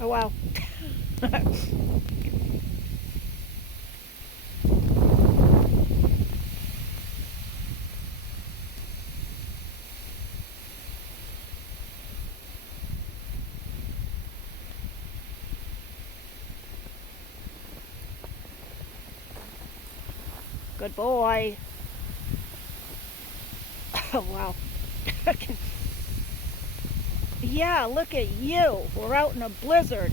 Oh wow. Good boy. Oh wow. Yeah, look at you. We're out in a blizzard.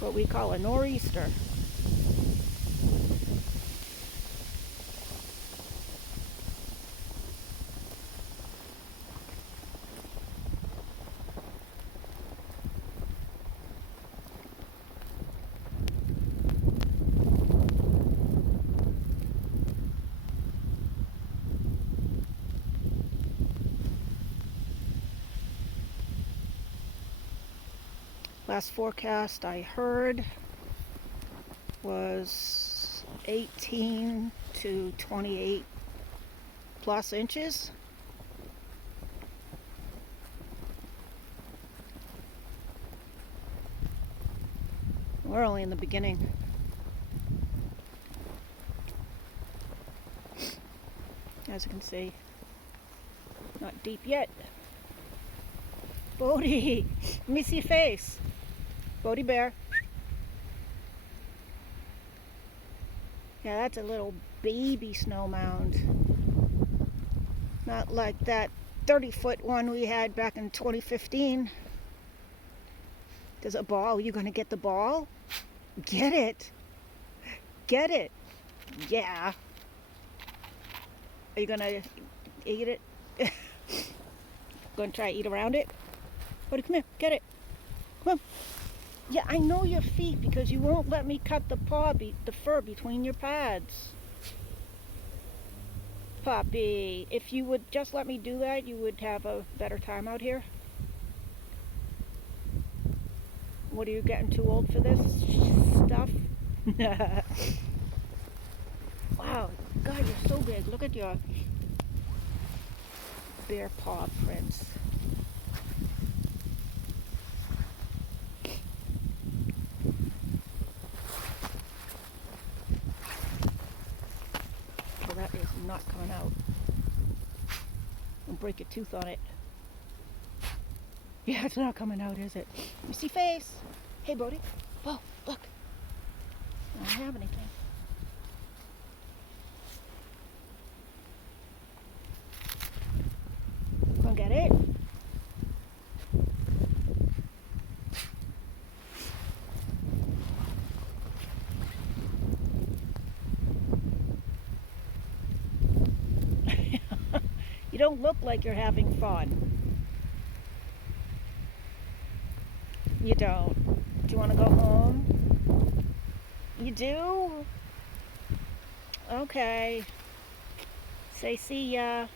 What we call a nor'easter. Last forecast I heard was 18 to 28 plus inches. We're only in the beginning. As you can see, not deep yet. Bodhi, let me see your face. Bodhi bear. Yeah, that's a little baby snow mound. Not like that 30-foot one we had back in 2015. There's a ball. You gonna get the ball? Get it. Get it. Yeah. Are you gonna eat it? Gonna try to eat around it? Bodhi, come here. Get it. Come on. Yeah, I know your feet because you won't let me cut the fur between your pads. Puppy, if you would just let me do that, you would have a better time out here. What, are you getting too old for this stuff? Wow, God, you're so big. Look at your bare paw prints. Well, that is not coming out. Don't break your tooth on it. Yeah, it's not coming out, is it? You see face? Hey, Bodhi. Whoa, look. I don't have anything. Gonna get it? You don't look like you're having fun. You don't. Do you want to go home? You do? Okay. Say see ya.